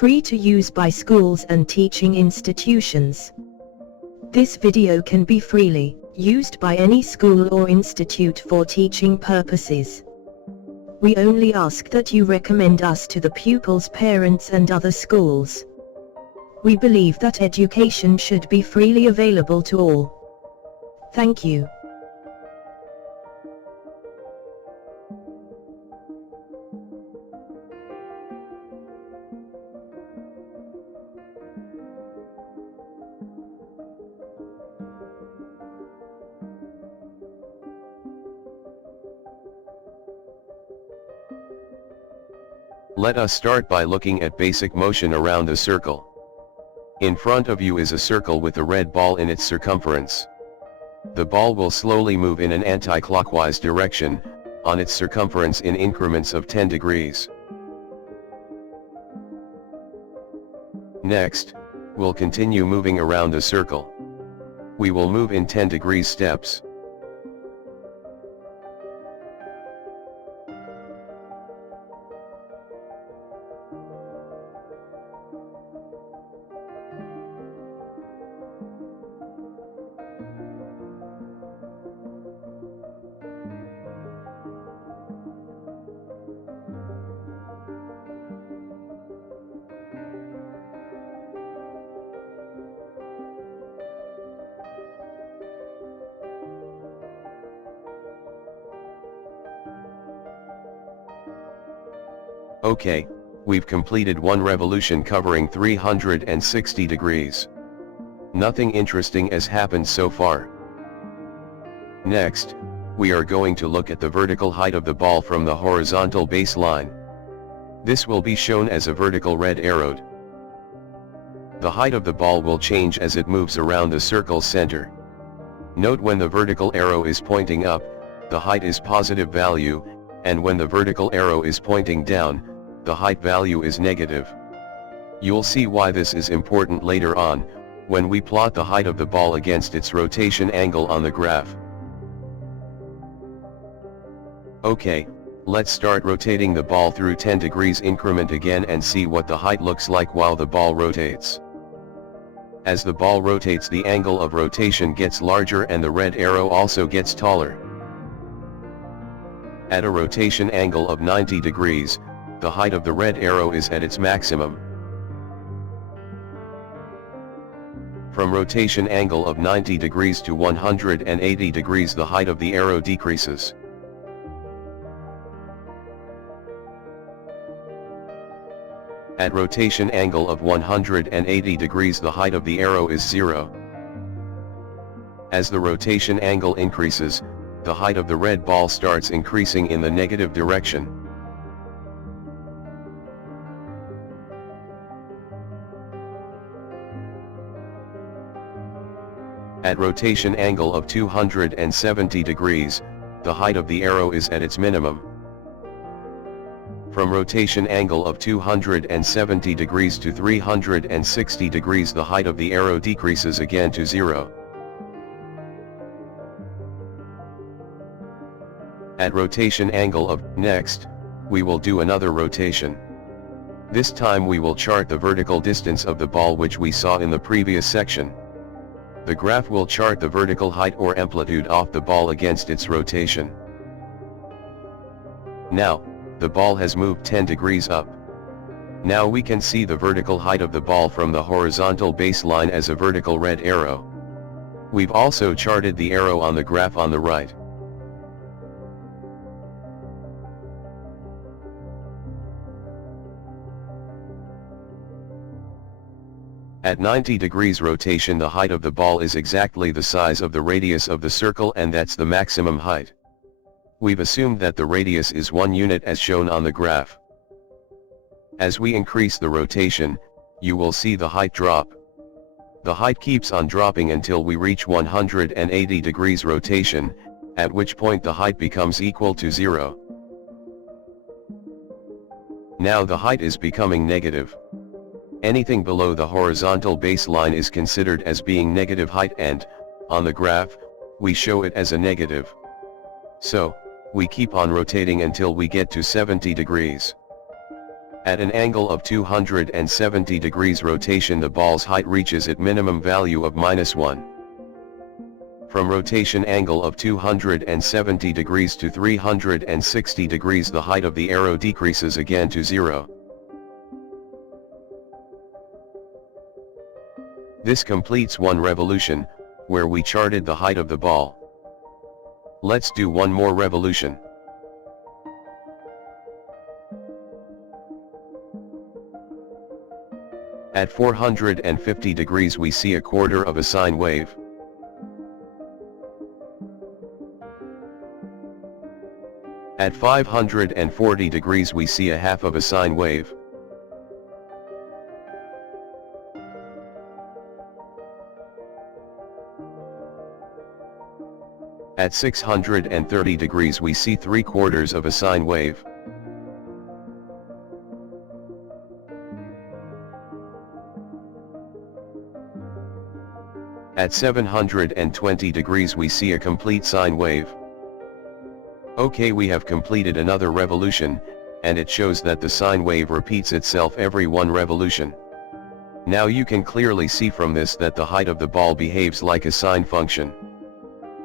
free to use by schools and teaching institutions. This video can be freely used by any school or institute for teaching purposes. We only ask that you recommend us to the pupils' parents and other schools. We believe that education should be freely available to all. Thank you. Let us start by looking at basic motion around a circle. In front of you is a circle with a red ball in its circumference. The ball will slowly move in an anti-clockwise direction, on its circumference in increments of 10 degrees. Next, we'll continue moving around the circle. We will move in 10 degrees steps. Okay, we've completed one revolution covering 360 degrees. Nothing interesting has happened so far. Next, we are going to look at the vertical height of the ball from the horizontal baseline. This will be shown as a vertical red arrowed. The height of the ball will change as it moves around the circle's center. Note when the vertical arrow is pointing up, the height is positive value, and when the vertical arrow is pointing down, the height value is negative. You'll see why this is important later on, when we plot the height of the ball against its rotation angle on the graph. Okay, let's start rotating the ball through 10 degrees increment again and see what the height looks like while the ball rotates. As the ball rotates, the angle of rotation gets larger and the red arrow also gets taller. At a rotation angle of 90 degrees, the height of the red arrow is at its maximum. From rotation angle of 90 degrees to 180 degrees, the height of the arrow decreases. At rotation angle of 180 degrees, the height of the arrow is 0. As the rotation angle increases, the height of the red ball starts increasing in the negative direction. At rotation angle of 270 degrees, the height of the arrow is at its minimum. From rotation angle of 270 degrees to 360 degrees, the height of the arrow decreases again to 0. At rotation angle of, next, we will do another rotation. This time we will chart the vertical distance of the ball which we saw in the previous section. The graph will chart the vertical height or amplitude of the ball against its rotation. Now, the ball has moved 10 degrees up. Now we can see the vertical height of the ball from the horizontal baseline as a vertical red arrow. We've also charted the arrow on the graph on the right. At 90 degrees rotation, the height of the ball is exactly the size of the radius of the circle, and that's the maximum height. We've assumed that the radius is 1 unit as shown on the graph. As we increase the rotation, you will see the height drop. The height keeps on dropping until we reach 180 degrees rotation, at which point the height becomes equal to 0. Now the height is becoming negative. Anything below the horizontal baseline is considered as being negative height, and, on the graph, we show it as a negative. So, we keep on rotating until we get to 70 degrees. At an angle of 270 degrees rotation, the ball's height reaches its minimum value of -1. From rotation angle of 270 degrees to 360 degrees, the height of the arrow decreases again to 0. This completes one revolution, where we charted the height of the ball. Let's do one more revolution. At 450 degrees we see a quarter of a sine wave. At 540 degrees we see a half of a sine wave. At 630 degrees we see 3/4 of a sine wave. At 720 degrees we see a complete sine wave. Okay, we have completed another revolution, and it shows that the sine wave repeats itself every one revolution. Now you can clearly see from this that the height of the ball behaves like a sine function.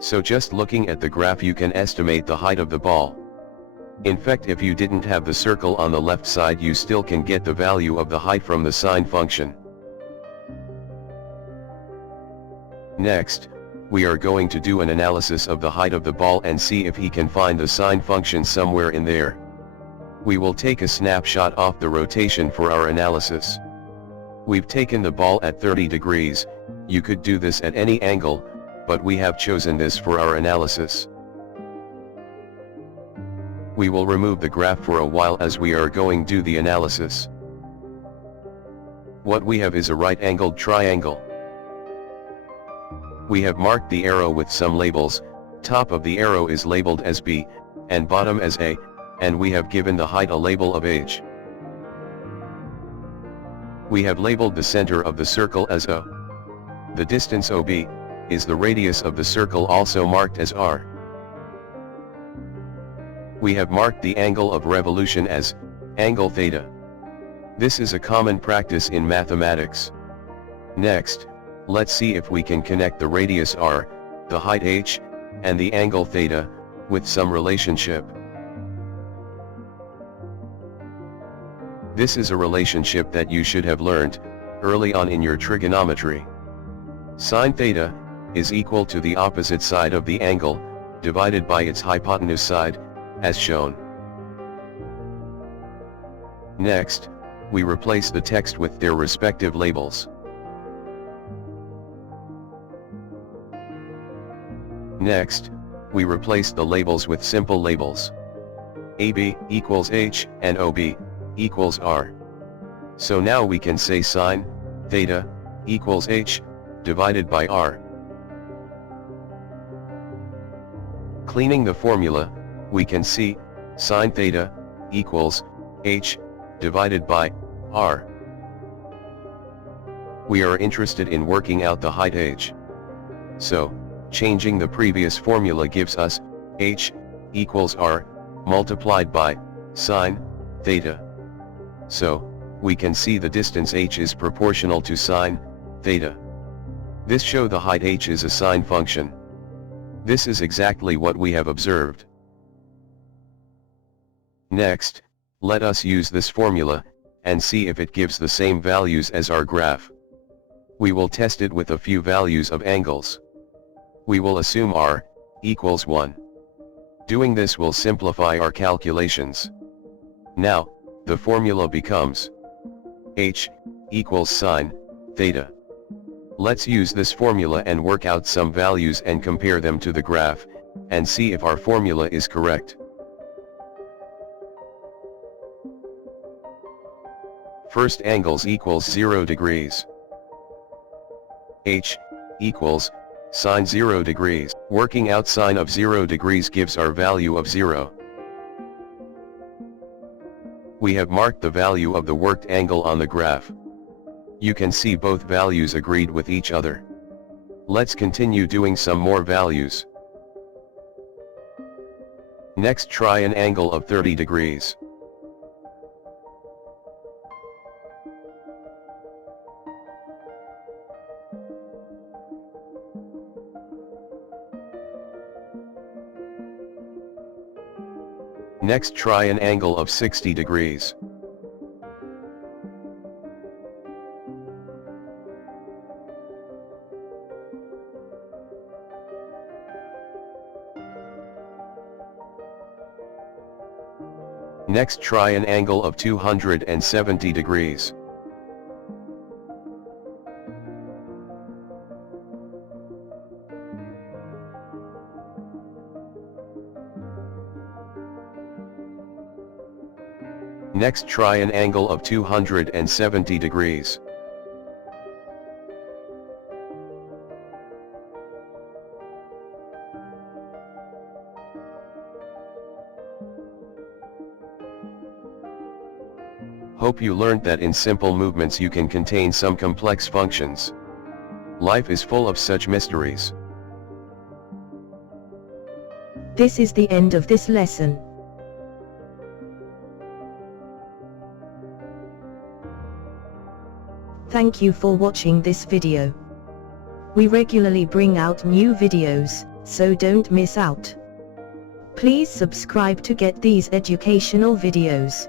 So just looking at the graph you can estimate the height of the ball. In fact, if you didn't have the circle on the left side, you still can get the value of the height from the sine function. Next, we are going to do an analysis of the height of the ball and see if he can find the sine function somewhere in there. We will take a snapshot of the rotation for our analysis. We've taken the ball at 30 degrees, you could do this at any angle, but we have chosen this for our analysis. We will remove the graph for a while as we are going to do the analysis. What we have is a right-angled triangle. We have marked the arrow with some labels. Top of the arrow is labeled as B, and bottom as A, and we have given the height a label of H. We have labeled the center of the circle as O. The distance OB is the radius of the circle, also marked as R. We have marked the angle of revolution as angle theta. This is a common practice in mathematics. Next, let's see if we can connect the radius R, the height H, and the angle theta with some relationship. This is a relationship that you should have learned early on in your trigonometry. Sine theta is equal to the opposite side of the angle divided by its hypotenuse side, as shown. Next, we replace the text with their respective labels. Next, we replace the labels with simple labels. AB equals H and OB equals R. So now we can say sine theta equals H divided by R. Cleaning the formula, we can see sine theta equals H divided by R. We are interested in working out the height H. So, changing the previous formula gives us H equals R multiplied by sine theta. So, we can see the distance H is proportional to sine theta. This shows the height H is a sine function. This is exactly what we have observed. Next, let us use this formula and see if it gives the same values as our graph. We will test it with a few values of angles. We will assume R equals 1. Doing this will simplify our calculations. Now, the formula becomes H equals sine theta. Let's use this formula and work out some values and compare them to the graph, and see if our formula is correct. First, angles equals 0 degrees. H equals sine 0 degrees. Working out sine of 0 degrees gives our value of 0. We have marked the value of the worked angle on the graph. You can see both values agreed with each other. Let's continue doing some more values. Next, try an angle of 30 degrees. Next, try an angle of 60 degrees. Next, try an angle of 270 degrees. Next, try an angle of 270 degrees. Hope you learned that in simple movements you can contain some complex functions. Life is full of such mysteries. This is the end of this lesson. Thank you for watching this video. We regularly bring out new videos, so don't miss out. Please subscribe to get these educational videos.